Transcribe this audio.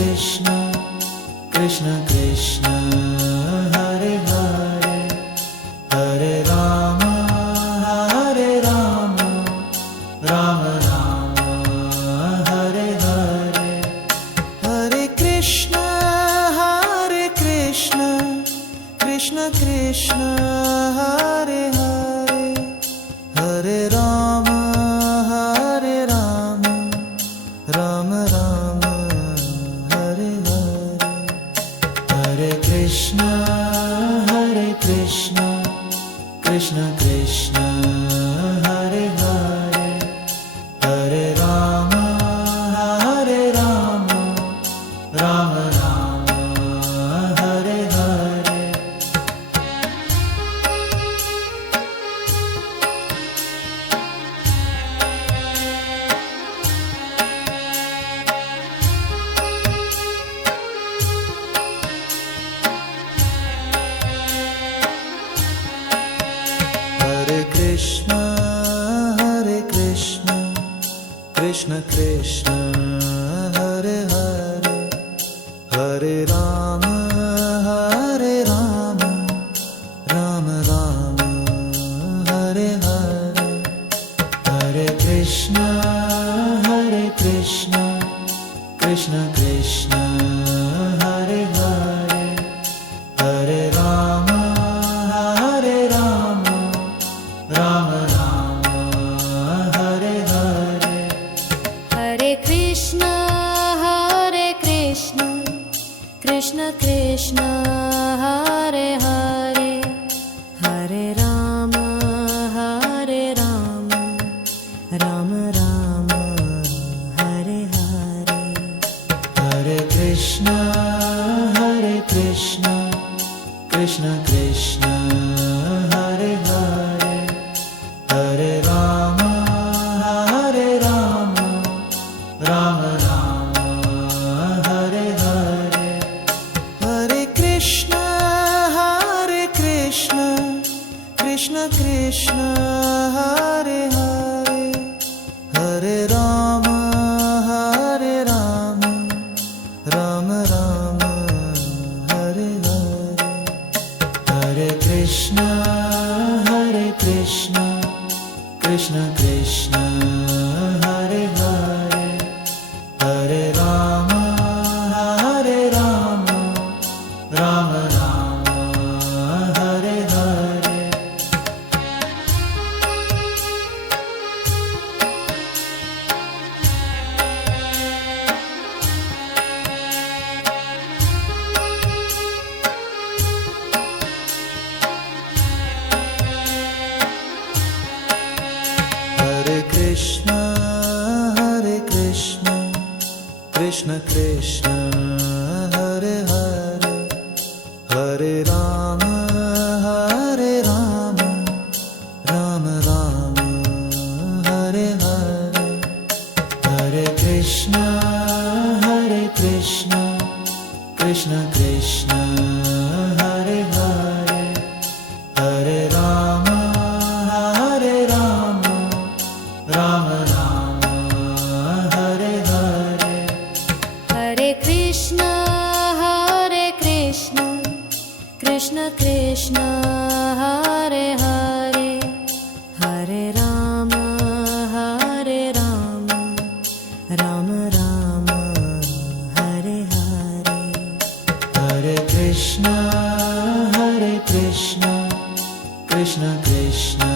Krishna Krishna Krishna Hare Hare Hare Rama Hare Rama Rama Rama Hare Hare Hare Krishna Krishna Krishna Hare Hare Hare Rama Rama Rama Hare Hare Hare Krishna Krishna Krishna Hare Hare Hare Rama Rama Rama Hare Hare Hare Krishna Krishna Krishna Hare Hare Hare Rama Rama Rama Hare Hare Hare Krishna Krishna Krishna Hare Hare Hare Rama Rama Rama Hare Hare Hare Krishna Krishna Krishna Hare Hare Hare Rama Rama Rama Hare Hare Hare Krishna Krishna Krishna Hare Hare Hare Rama Rama Rama Hare Hare Hare Krishna Krishna Krishna Hare Hare Hare Rama Rama Rama Hare Hare Hare Krishna Krishna Krishna Hare Hare Hare Rama Rama Rama Hare Hare Hare Krishna Krishna Krishna Hare Hare Hare Rama Rama Rama Hare Hare Hare Krishna Krishna Krishna Hare Hare Hare Rama Rama Rama Hare Hare Hare Krishna Krishna Krishna Hare Hare Hare Rama Rama Rama Hare Hare Hare Krishna Krishna Krishna